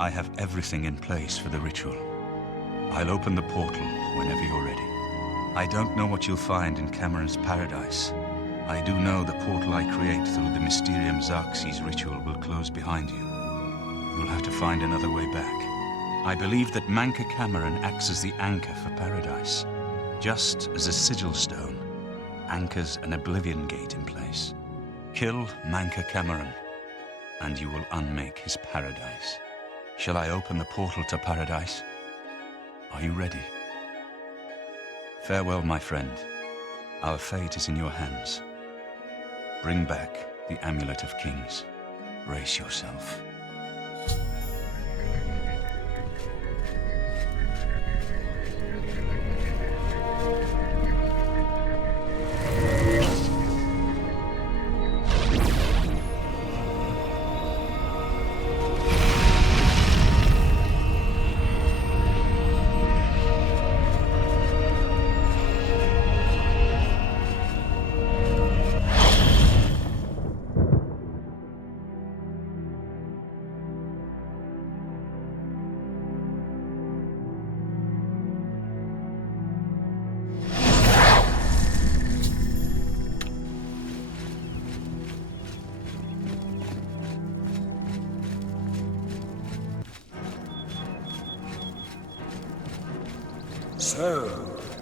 I have everything in place for the ritual. I'll open the portal whenever you're ready. I don't know what you'll find in Cameron's paradise. I do know the portal I create through the Mysterium Xerxes ritual will close behind you. You'll have to find another way back. I believe that Manca Cameron acts as the anchor for paradise, just as a sigil stone anchors an Oblivion gate in place. Kill Manca Cameron, and you will unmake his paradise. Shall I open the portal to paradise? Are you ready? Farewell, my friend. Our fate is in your hands. Bring back the Amulet of Kings. Brace yourself. So,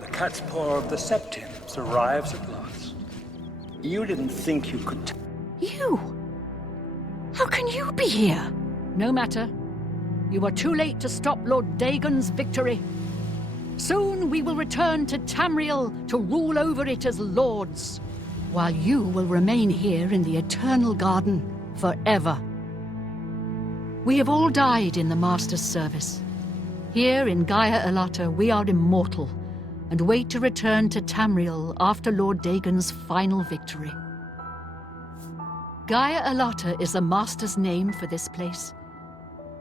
the cat's paw of the Septims arrives at last. You didn't think you could... You? How can you be here? No matter. You are too late to stop Lord Dagon's victory. Soon we will return to Tamriel to rule over it as lords, while you will remain here in the Eternal Garden forever. We have all died in the Master's service. Here in Gaia Alata, we are immortal and wait to return to Tamriel after Lord Dagon's final victory. Gaia Alata is the Master's name for this place.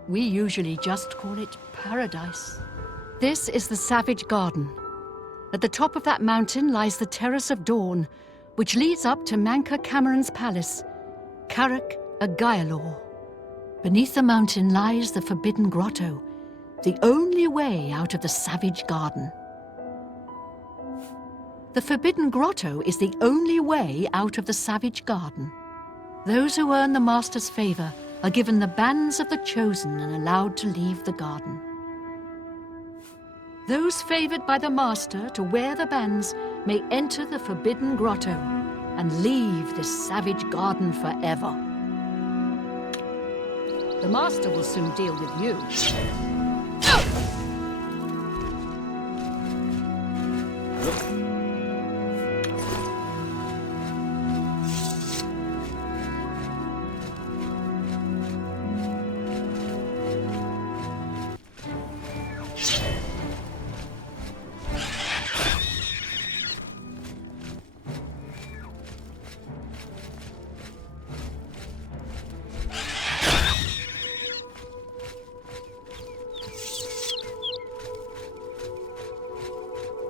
We usually just call it Paradise. This is the Savage Garden. At the top of that mountain lies the Terrace of Dawn, which leads up to Manca Cameron's palace, Carrick Agaialor. Beneath the mountain lies the Forbidden Grotto, the only way out of the Savage Garden. The Forbidden Grotto is the only way out of the Savage Garden. Those who earn the Master's favor are given the bands of the Chosen and allowed to leave the garden. Those favored by the Master to wear the bands may enter the Forbidden Grotto and leave this Savage Garden forever. The Master will soon deal with you.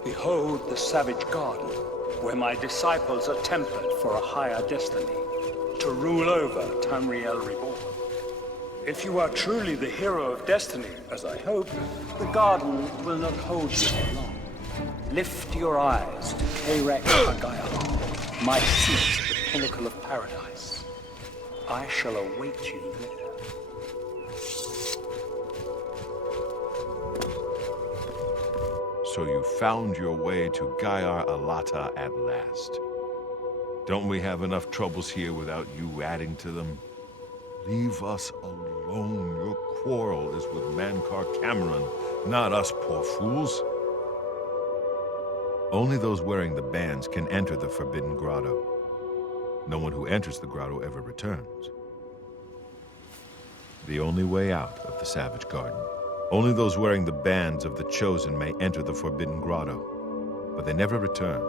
Behold the Savage Garden, where my disciples are tempered for a higher destiny, to rule over Tamriel Reborn. If you are truly the hero of destiny, as I hope, the garden will not hold you for long. Lift your eyes to Carrick Agaialor, my seat at the pinnacle of paradise. I shall await you there. So you found your way to Gaia Alata at last. Don't we have enough troubles here without you adding to them? Leave us alone. Your quarrel is with Manca Cameron, not us poor fools. Only those wearing the bands can enter the Forbidden Grotto. No one who enters the grotto ever returns. The only way out of the Savage Garden. Only those wearing the bands of the Chosen may enter the Forbidden Grotto, but they never return,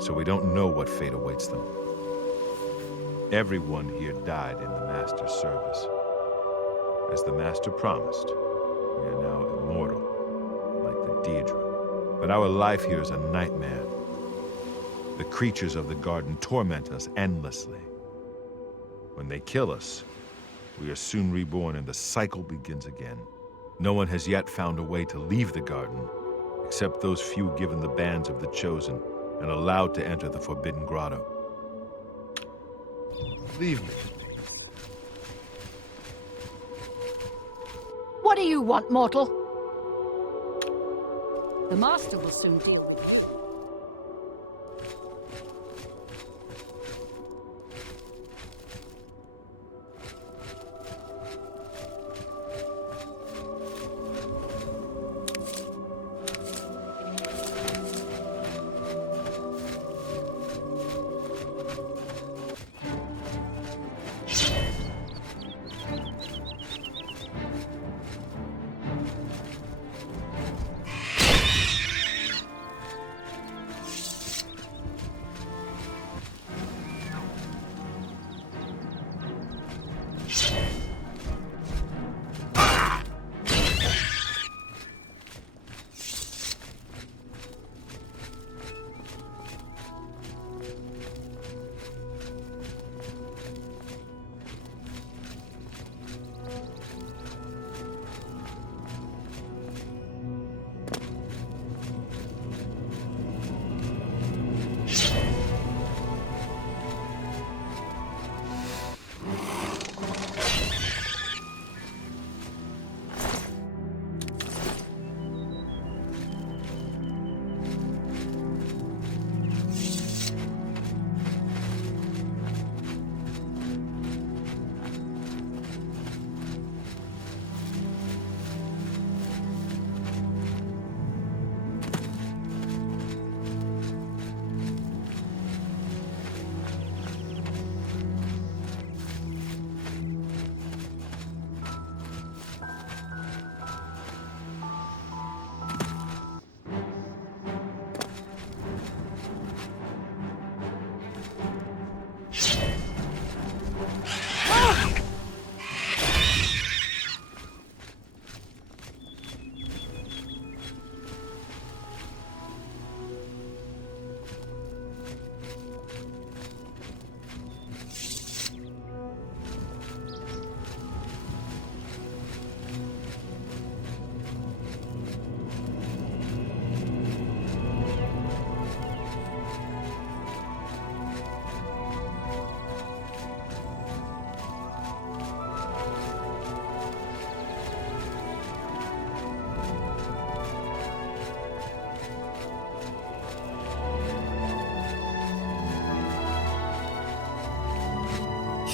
so we don't know what fate awaits them. Everyone here died in the Master's service. As the Master promised, we are now immortal, like the Daedra. But our life here is a nightmare. The creatures of the garden torment us endlessly. When they kill us, We are soon reborn and the cycle begins again. No one has yet found a way to leave the garden, except those few given the bands of the Chosen and allowed to enter the Forbidden Grotto. Leave me. What do you want, mortal? The Master will soon deal.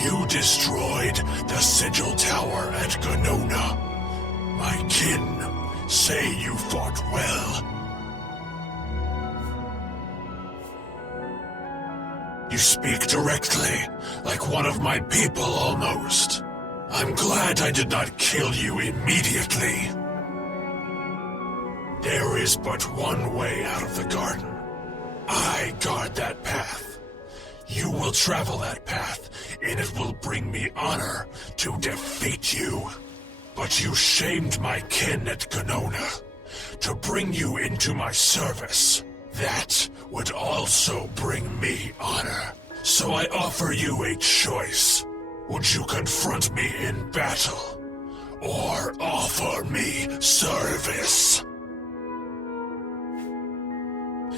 You destroyed the Sigil Tower at Ganona. My kin say you fought well. You speak directly, like one of my people almost. I'm glad I did not kill you immediately. There is but one way out of the garden. I guard that path. You will travel that path, and it will bring me honor to defeat you. But you shamed my kin at Ganona. To bring you into my service, that would also bring me honor. So I offer you a choice. Would you confront me in battle, or offer me service?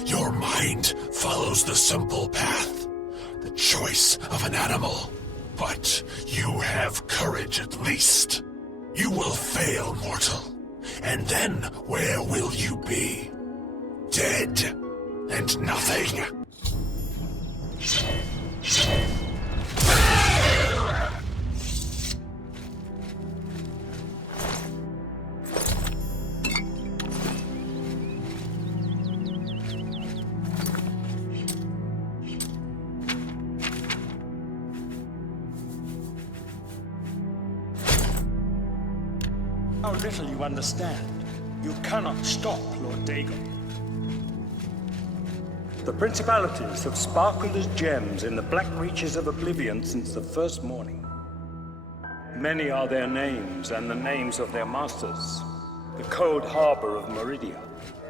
Your mind follows the simple path. The choice of an animal. But you have courage at least. You will fail, mortal. And then where will you be? Dead and nothing. How little you understand. You cannot stop Lord Dagon. The principalities have sparkled as gems in the black reaches of Oblivion since the first morning. Many are their names and the names of their masters. The cold harbor of Meridia,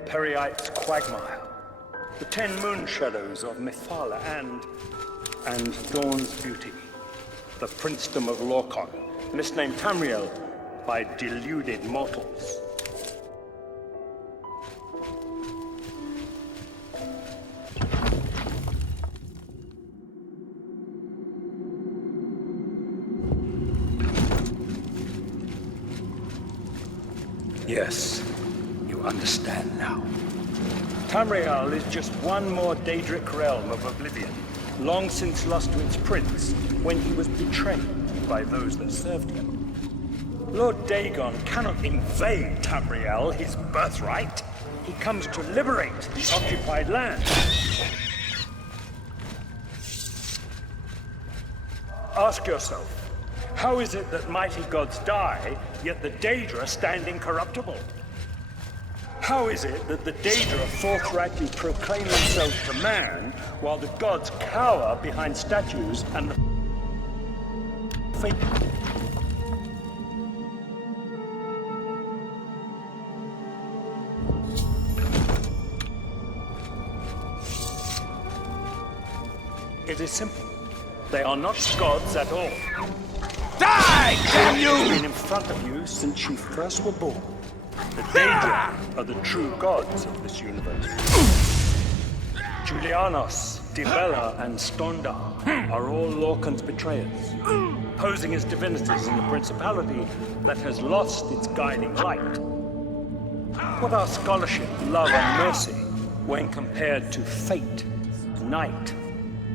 Periite's quagmire, the 10 moon shadows of Mythala and Thorn's beauty, the princedom of Lorcon, misnamed Tamriel by deluded mortals. Yes, you understand now. Tamriel is just one more Daedric realm of Oblivion, long since lost to its prince when he was betrayed by those that served him. Lord Dagon cannot invade Tamriel, his birthright. He comes to liberate the occupied land. Ask yourself, how is it that mighty gods die, yet the Daedra stand incorruptible? How is it that the Daedra forthrightly proclaim themselves to man, while the gods cower behind statues and the fake? It is simple. They are not gods at all. Die, damn They've you! been in front of you since you first were born. The Daedra are the true gods of this universe. Julianos, Dibella, and Stondar are all Lorcan's betrayers, posing as divinities in the principality that has lost its guiding light. What are scholarship, love, and mercy when compared to fate, night,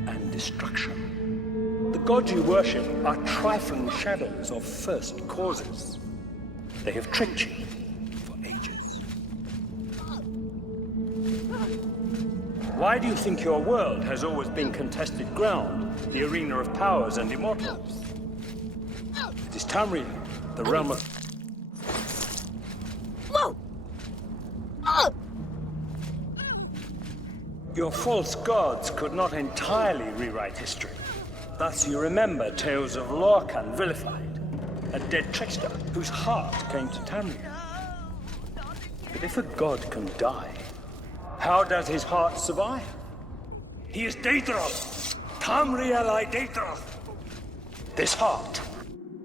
and destruction? The gods you worship are trifling shadows of first causes. They have tricked you for ages. Why do you think your world has always been contested ground, the arena of powers and immortals? It is Tamriel, the realm of... Whoa! Oh! Your false gods could not entirely rewrite history. Thus you remember tales of Lorcan vilified, a dead trickster whose heart came to Tamriel. But if a god can die, how does his heart survive? He is Daedroth, Tamriel I Daedroth. This heart.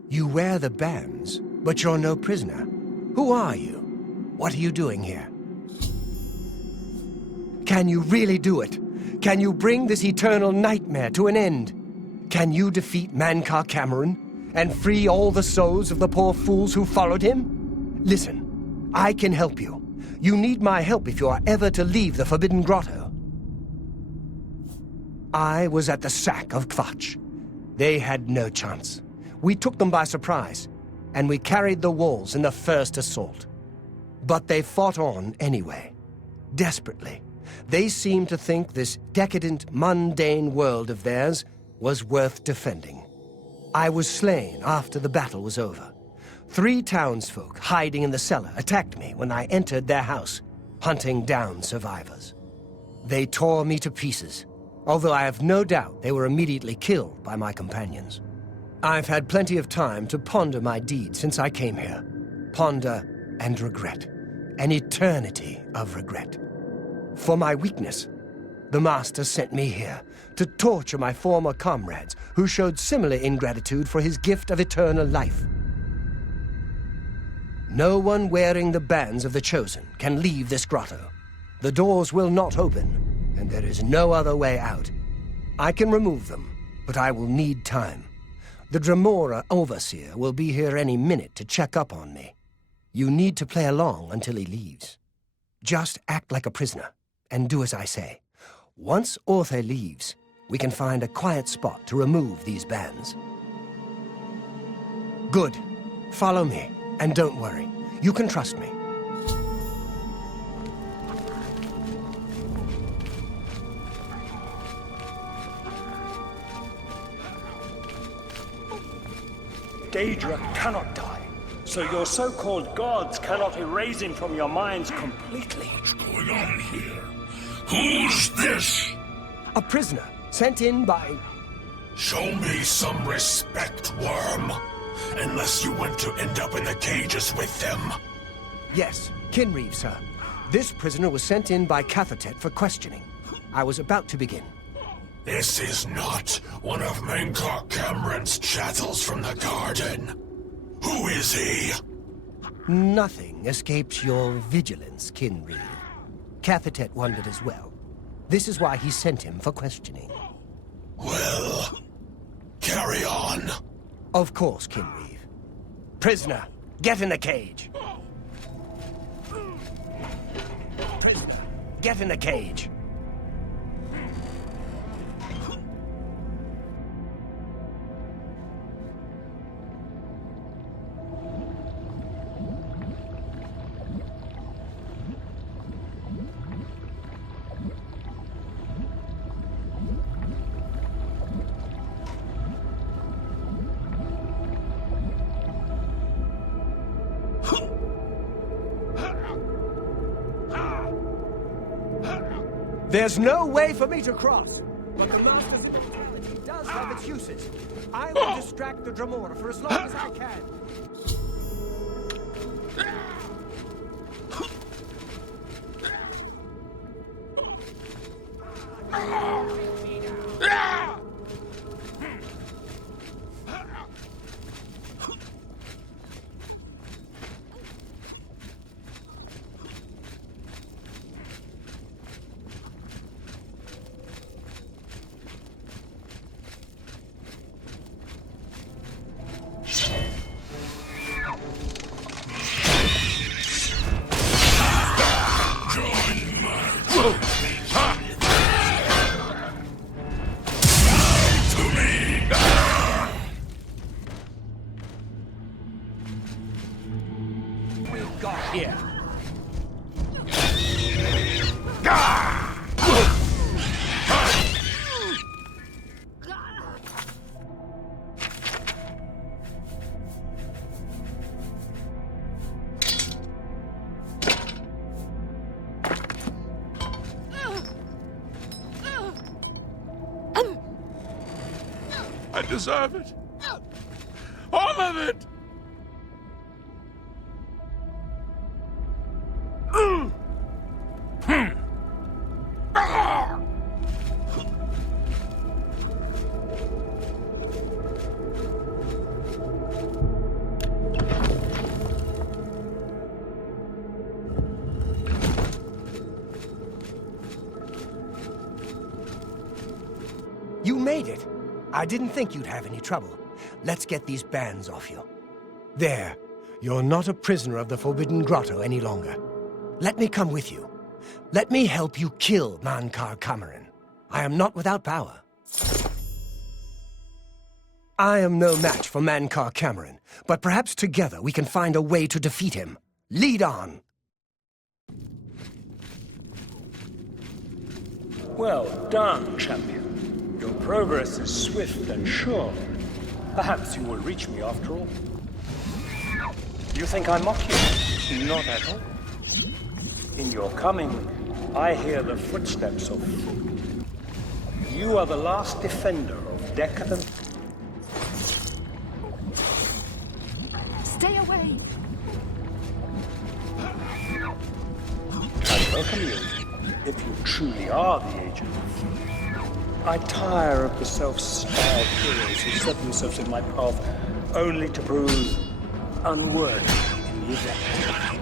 You wear the bands, but you're no prisoner. Who are you? What are you doing here? Can you really do it? Can you bring this eternal nightmare to an end? Can you defeat Mankar Cameron and free all the souls of the poor fools who followed him? Listen, I can help you. You need my help if you are ever to leave the Forbidden Grotto. I was at the sack of Kvatch. They had no chance. We took them by surprise, and we carried the walls in the first assault. But they fought on anyway, desperately. They seemed to think this decadent, mundane world of theirs was worth defending. I was slain after the battle was over. 3 townsfolk hiding in the cellar attacked me when I entered their house, hunting down survivors. They tore me to pieces, although I have no doubt they were immediately killed by my companions. I've had plenty of time to ponder my deed since I came here. Ponder and regret. An eternity of regret. For my weakness, the Master sent me here to torture my former comrades who showed similar ingratitude for his gift of eternal life. No one wearing the bands of the Chosen can leave this grotto. The doors will not open, and there is no other way out. I can remove them, but I will need time. The Dremora Overseer will be here any minute to check up on me. You need to play along until he leaves. Just act like a prisoner, and do as I say. Once Orthe leaves, we can find a quiet spot to remove these bands. Good. Follow me, and don't worry. You can trust me. Daedra cannot die, so your so-called gods cannot erase him from your minds completely. What's going on here? Who's this? A prisoner, sent in by... Show me some respect, worm. Unless you want to end up in the cages with them. Yes, Kinreeve, sir. This prisoner was sent in by Cathatet for questioning. I was about to begin. This is not one of Mankar Cameron's chattels from the garden. Who is he? Nothing escapes your vigilance, Kinreed. Cathatet wondered as well. This is why he sent him for questioning. Well, carry on. Of course, Kinreed. Prisoner, get in the cage. Prisoner, get in the cage. There's no way for me to cross, but the Master's immortality does have its uses. I will distract the Dremora for as long as I can. Here. I deserve it. All of it. You made it. I didn't think you'd have any trouble. Let's get these bands off you. There. You're not a prisoner of the Forbidden Grotto any longer. Let me come with you. Let me help you kill Mankar Camoran. I am not without power. I am no match for Mankar Camoran, but perhaps together we can find a way to defeat him. Lead on! Well done, champion. Your progress is swift and sure. Perhaps you will reach me after all. You think I mock you? Not at all. In your coming, I hear the footsteps of food. You are the last defender of decadent... Stay away! I welcome you, if you truly are the agent of food. I tire of the self-styled heroes who set themselves in my path only to prove unworthy in the event.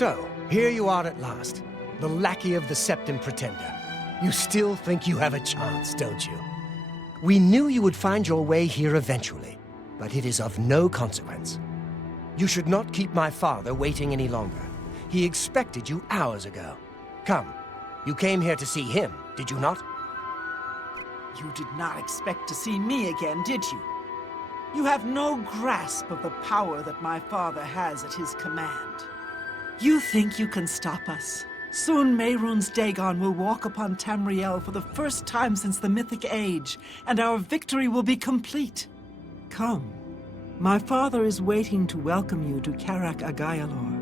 So, here you are at last, the lackey of the Septim Pretender. You still think you have a chance, don't you? We knew you would find your way here eventually, but it is of no consequence. You should not keep my father waiting any longer. He expected you hours ago. Come, you came here to see him, did you not? You did not expect to see me again, did you? You have no grasp of the power that my father has at his command. You think you can stop us? Soon Mehrunes Dagon will walk upon Tamriel for the first time since the Mythic Age, and our victory will be complete. Come. My father is waiting to welcome you to Karak Agayalor.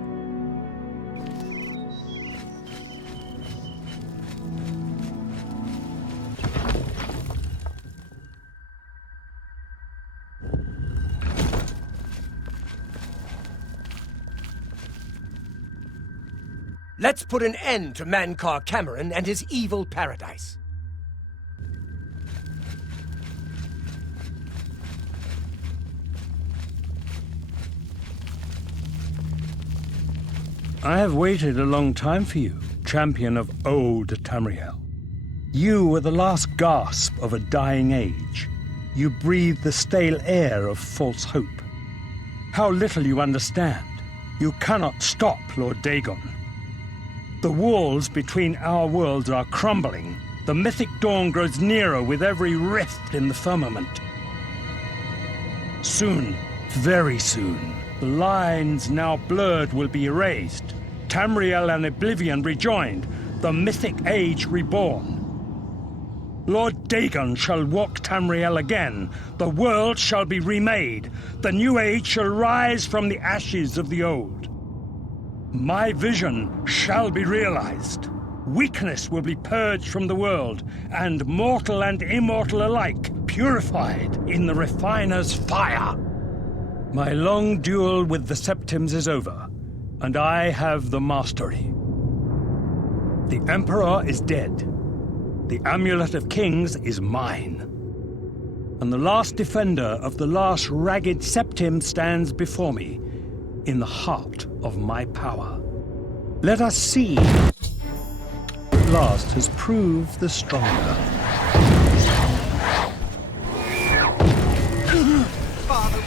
Let's put an end to Mankar Cameron and his evil paradise. I have waited a long time for you, champion of old Tamriel. You were the last gasp of a dying age. You breathed the stale air of false hope. How little you understand. You cannot stop Lord Dagon. The walls between our worlds are crumbling. The mythic dawn grows nearer with every rift in the firmament. Soon, very soon, the lines now blurred will be erased. Tamriel and Oblivion rejoined, the mythic age reborn. Lord Dagon shall walk Tamriel again. The world shall be remade. The new age shall rise from the ashes of the old. My vision shall be realized. Weakness will be purged from the world, and mortal and immortal alike purified in the refiner's fire. My long duel with the Septims is over, and I have the mastery. The Emperor is dead. The Amulet of Kings is mine. And the last defender of the last ragged Septim stands before me, in the heart of my power. Let us see at last has proved the stronger. Father,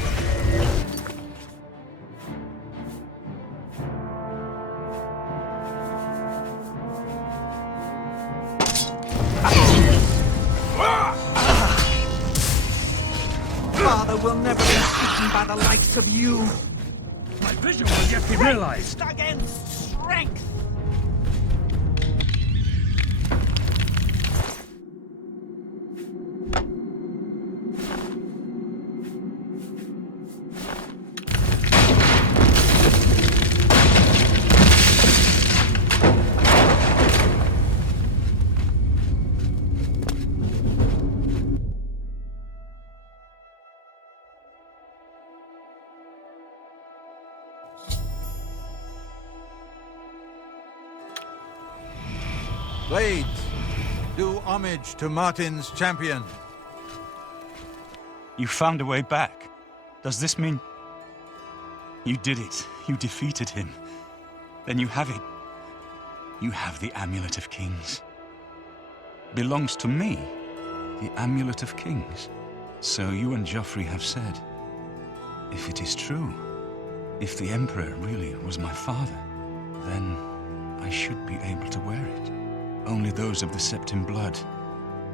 Father will never be beaten by the likes of you. My vision will yet be realized. Against strength. Blades, do homage to Martin's champion. You found a way back. Does this mean... You did it. You defeated him. Then you have it. You have the Amulet of Kings. Belongs to me. The Amulet of Kings. So you and Joffrey have said. If it is true, if the Emperor really was my father, then I should be able to wear it. Only those of the Septim blood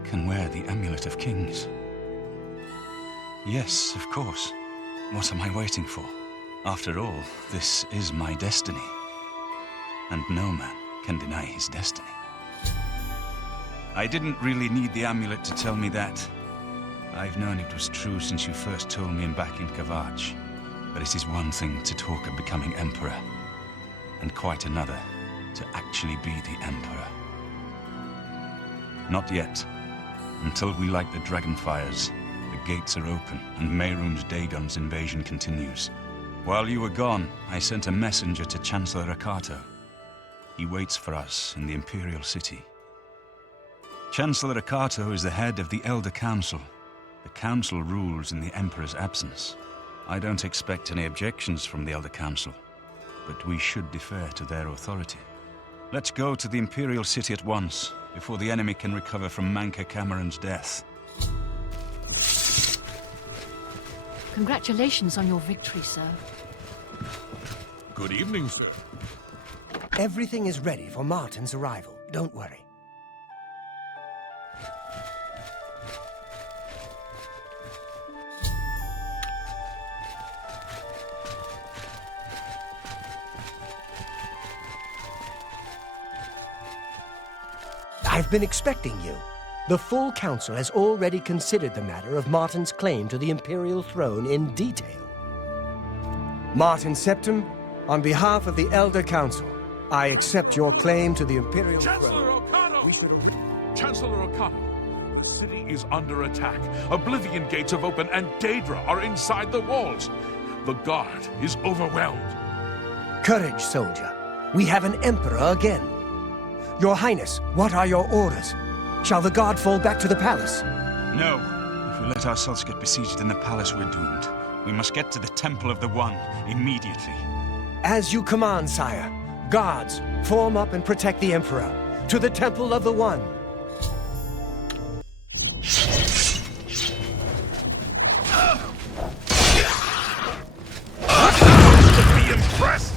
can wear the Amulet of Kings. Yes, of course. What am I waiting for? After all, this is my destiny. And no man can deny his destiny. I didn't really need the amulet to tell me that. I've known it was true since you first told me back in Kavach. But it is one thing to talk of becoming Emperor, and quite another to actually be the Emperor. Not yet. Until we light the Dragonfires, the gates are open, and Mehrunes Dagon's invasion continues. While you were gone, I sent a messenger to Chancellor Akato. He waits for us in the Imperial City. Chancellor Akato is the head of the Elder Council. The Council rules in the Emperor's absence. I don't expect any objections from the Elder Council. but we should defer to their authority. Let's go to the Imperial City at once, before the enemy can recover from Manca Cameron's death. Congratulations on your victory, sir. Good evening, sir. Everything is ready for Martin's arrival. Don't worry. I've been expecting you. The full council has already considered the matter of Martin's claim to the Imperial throne in detail. Martin Septim, on behalf of the Elder Council, I accept your claim to the Imperial Chancellor throne. O'Connell! We should... Chancellor O'Connell, the city is under attack. Oblivion gates have opened and Daedra are inside the walls. The guard is overwhelmed. Courage, soldier. We have an emperor again. Your Highness, what are your orders? Shall the guard fall back to the palace? No. If we let ourselves get besieged in the palace, we're doomed. We must get to the Temple of the One immediately. As you command, sire. Guards, form up and protect the emperor. To the Temple of the One. Be impressed!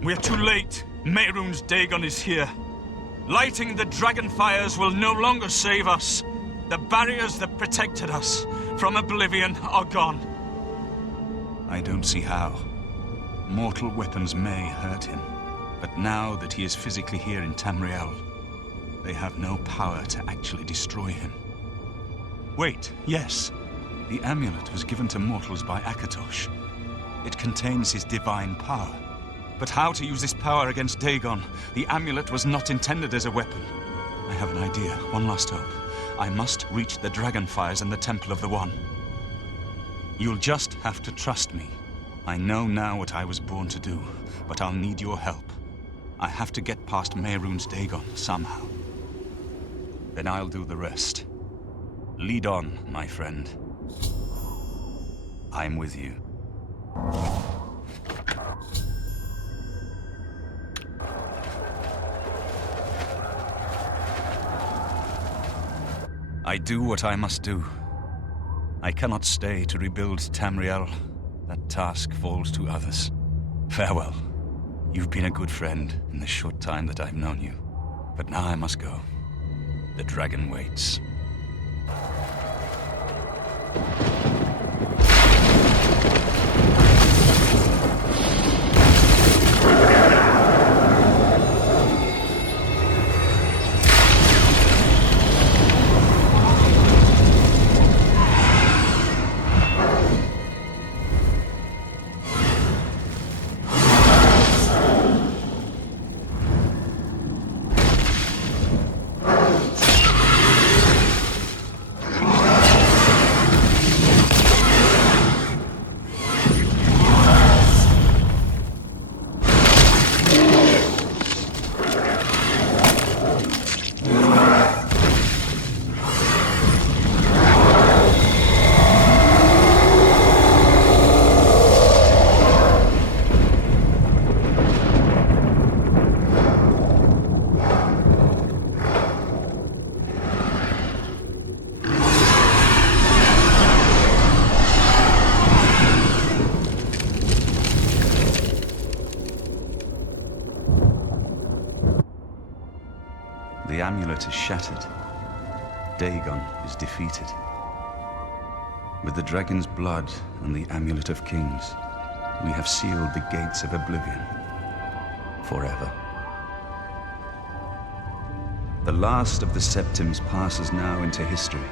We're too late. Mehrunes Dagon is here. Lighting the dragon fires will no longer save us. The barriers that protected us from Oblivion are gone. I don't see how. Mortal weapons may hurt him, but now that he is physically here in Tamriel, they have no power to actually destroy him. Wait, yes. The amulet was given to mortals by Akatosh. It contains his divine power. But how to use this power against Dagon? The amulet was not intended as a weapon. I have an idea, one last hope. I must reach the Dragonfires and the Temple of the One. You'll just have to trust me. I know now what I was born to do, but I'll need your help. I have to get past Mehrunes Dagon somehow. Then I'll do the rest. Lead on, my friend. I'm with you. I do what I must do. I cannot stay to rebuild Tamriel. That task falls to others. Farewell. You've been a good friend in the short time that I've known you. But now I must go. The dragon waits. The amulet is shattered. Dagon is defeated. With the dragon's blood and the amulet of kings, we have sealed the gates of Oblivion forever. The last of the Septims passes now into history.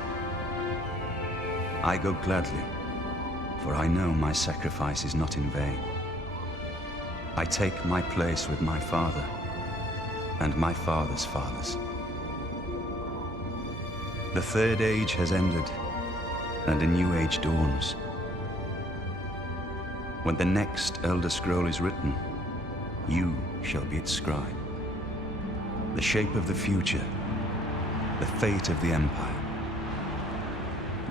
I go gladly, for I know my sacrifice is not in vain. I take my place with my father and my father's fathers. The Third Age has ended, and a new age dawns. When the next Elder Scroll is written, you shall be its scribe. The shape of the future, the fate of the Empire.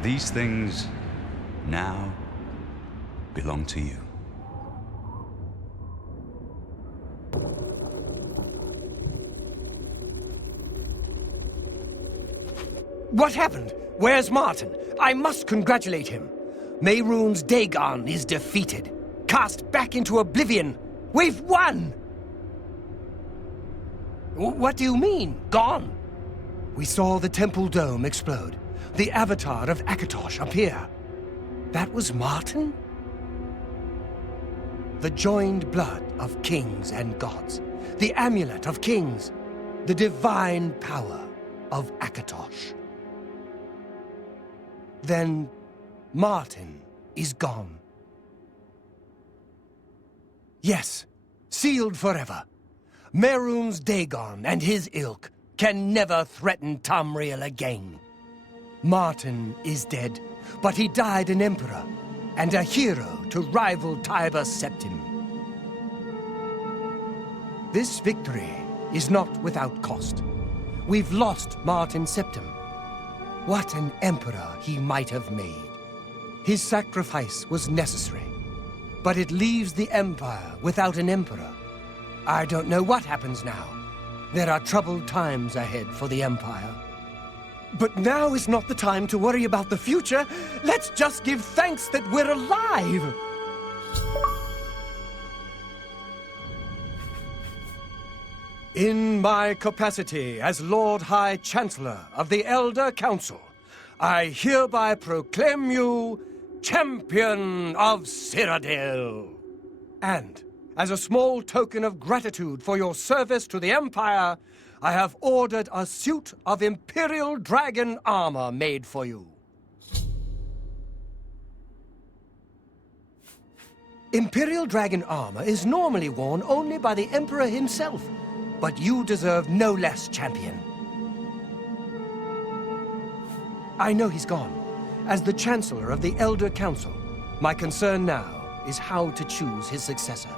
These things now belong to you. What happened? Where's Martin? I must congratulate him. Mehrunes Dagon is defeated. Cast back into Oblivion. We've won! What do you mean, gone? We saw the temple dome explode. The avatar of Akatosh appear. That was Martin? The joined blood of kings and gods. The amulet of kings. The divine power of Akatosh. Then Martin is gone. Yes, sealed forever. Mehrunes Dagon and his ilk can never threaten Tamriel again. Martin is dead, but he died an emperor and a hero to rival Tiber Septim. This victory is not without cost. We've lost Martin Septim. What an emperor he might have made. His sacrifice was necessary, but it leaves the Empire without an emperor. I don't know what happens now. There are troubled times ahead for the Empire. But now is not the time to worry about the future. Let's just give thanks that we're alive! In my capacity as Lord High Chancellor of the Elder Council, I hereby proclaim you Champion of Cyrodiil. And, as a small token of gratitude for your service to the Empire, I have ordered a suit of Imperial Dragon armor made for you. Imperial Dragon armor is normally worn only by the Emperor himself, but you deserve no less, champion. I know he's gone. As the Chancellor of the Elder Council, my concern now is how to choose his successor.